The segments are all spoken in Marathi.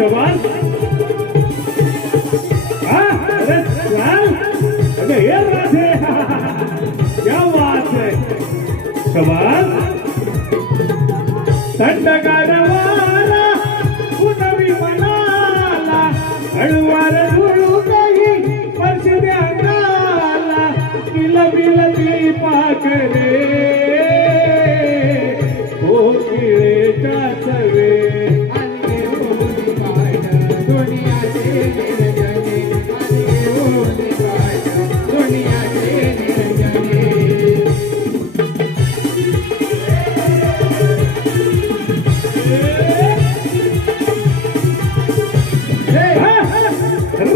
शबाश अरे वाह अरे ये बात है क्या बात है शबाश थंडगार वारा पुनवी मनाला हळूवार झुळू काही वर्ष द्याला बिलबिलती पाखरे हो किळेच्या चवे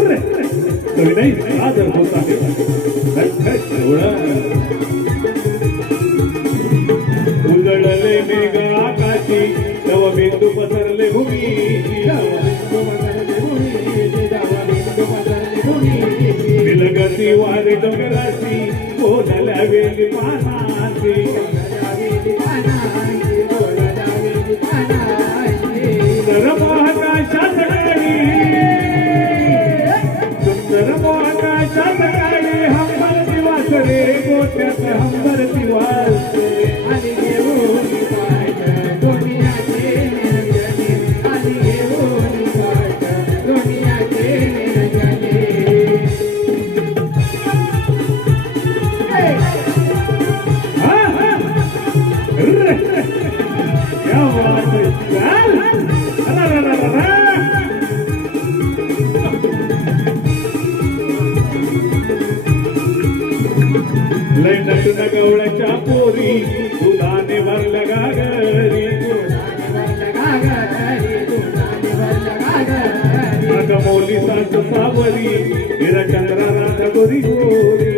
नाही आदर होत आहे उजळले मेघ आकाशी नव बिंदू पसरले भूमी विलगती वारी डोंगराची कोणाला वेली पानाची सुंदर मोहनाशात गाडी सुंदर मोहनाशात गाडी हंबर दिवास रे गोट्यात हंबर दिवास आणि घेऊन पाठ दुनियाचे निरंजने आणि घेऊन पाठ दुनियाचे निरंजने क्या बात है लय नटून गवळ्याच्या पोरी दुधाने भरल्या गागरी अगमोली सात सावरी हिरा चंद्रा राधा गोरी गोरी